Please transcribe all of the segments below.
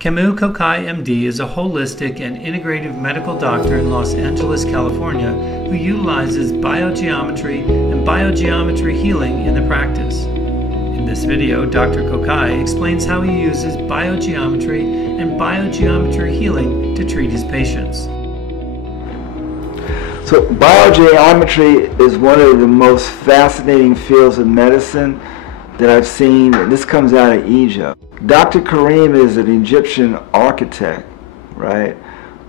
Kamau Kokayi, MD, is a holistic and integrative medical doctor in Los Angeles, California, who utilizes biogeometry and biogeometry healing in the practice. In this video, Dr. Kokayi explains how he uses biogeometry and biogeometry healing to treat his patients. So biogeometry is one of the most fascinating fields of medicine that I've seen. This comes out of Egypt. Dr. Karim is an Egyptian architect, right,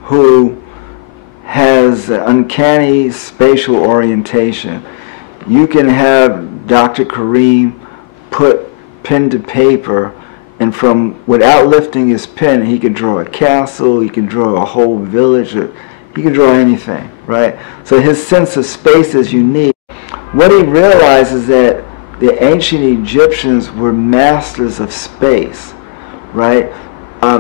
who has an uncanny spatial orientation. You can have Dr. Karim put pen to paper, and without lifting his pen, he can draw a castle, he can draw a whole village, he can draw anything, right? So his sense of space is unique. What he realized is that the ancient Egyptians were masters of space, right?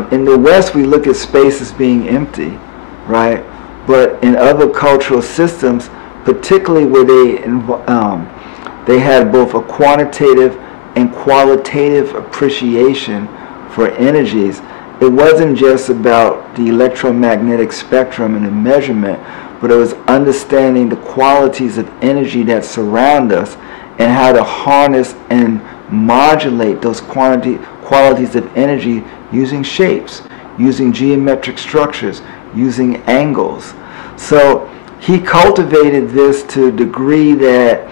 In the West, we look at space as being empty, right? But in other cultural systems, particularly where they had both a quantitative and qualitative appreciation for energies, it wasn't just about the electromagnetic spectrum and the measurement, but it was understanding the qualities of energy that surround us and how to harness and modulate those qualities of energy using shapes, using geometric structures, using angles. So he cultivated this to a degree that,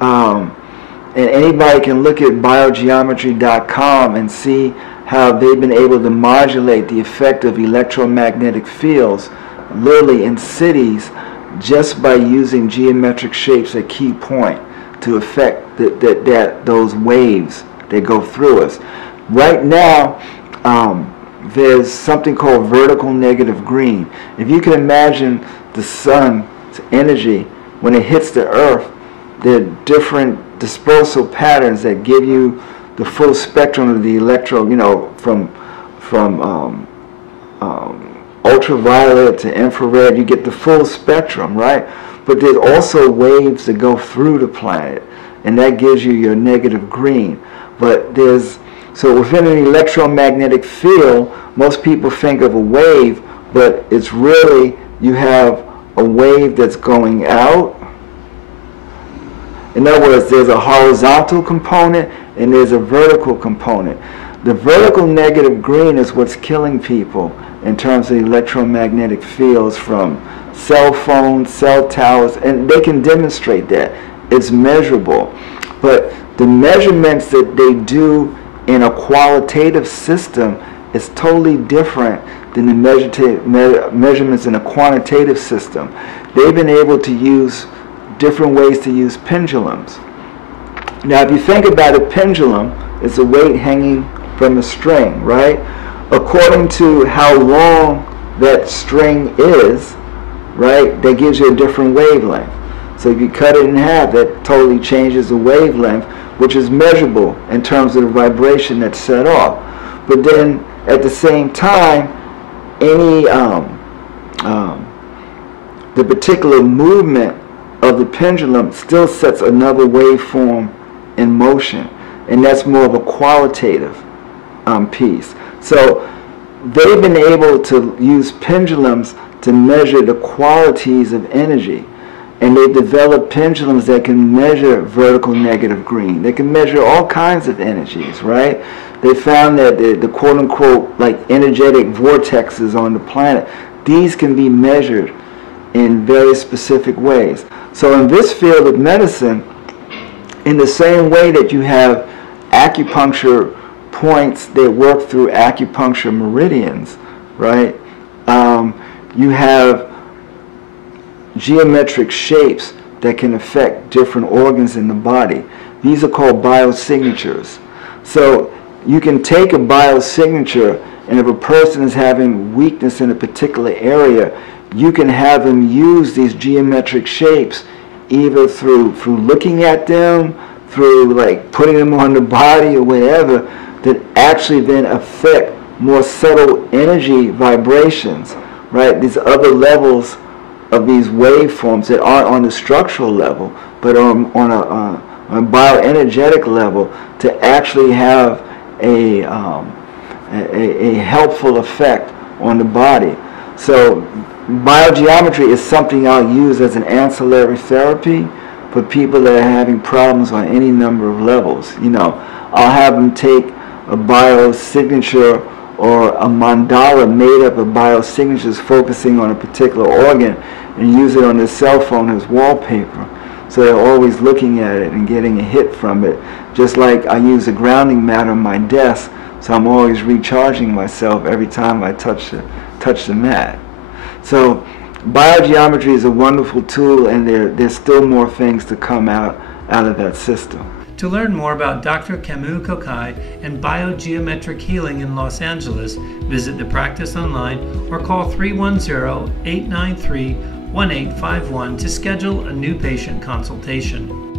and anybody can look at biogeometry.com and see how they've been able to modulate the effect of electromagnetic fields literally in cities just by using geometric shapes at key point to affect those waves that go through us. Right now, there's something called vertical negative green. If you can imagine the sun's energy, when it hits the earth, there are different dispersal patterns that give you the full spectrum of the from ultraviolet to infrared. You get the full spectrum, right? But there's also waves that go through the planet, and that gives you your negative green. But so within an electromagnetic field, most people think of a wave, but it's really, you have a wave that's going out. In other words, there's a horizontal component and there's a vertical component. The vertical negative green is what's killing people in terms of electromagnetic fields from cell phones, cell towers, and they can demonstrate that. It's measurable. But the measurements that they do in a qualitative system is totally different than the measurements in a quantitative system. They've been able to use different ways to use pendulums. Now, if you think about a pendulum, it's a weight hanging from a string, right? According to how long that string is, right, that gives you a different wavelength. So if you cut it in half, that totally changes the wavelength, which is measurable in terms of the vibration that's set off. But then at the same time, any the particular movement of the pendulum still sets another waveform in motion, and that's more of a qualitative piece. So they've been able to use pendulums to measure the qualities of energy, and they've developed pendulums that can measure vertical negative green. They can measure all kinds of energies, right? They found that the quote-unquote like energetic vortexes on the planet, these can be measured in very specific ways. So in this field of medicine, in the same way that you have acupuncture points that work through acupuncture meridians, right? You have geometric shapes that can affect different organs in the body. These are called biosignatures. So you can take a biosignature, and if a person is having weakness in a particular area, you can have them use these geometric shapes either through looking at them, through like putting them on the body or whatever, that actually then affect more subtle energy vibrations, right? These other levels of these waveforms that aren't on the structural level, but on a bioenergetic level, to actually have a a helpful effect on the body. So biogeometry is something I'll use as an ancillary therapy for people that are having problems on any number of levels. You know, I'll have them take a biosignature or a mandala made up of biosignatures focusing on a particular organ and use it on their cell phone as wallpaper. So they're always looking at it and getting a hit from it. Just like I use a grounding mat on my desk, so I'm always recharging myself every time I touch the mat. So biogeometry is a wonderful tool, and there's still more things to come out of that system. To learn more about Dr. Kamau Kokayi and biogeometric healing in Los Angeles, visit the practice online or call 310-893-1851 to schedule a new patient consultation.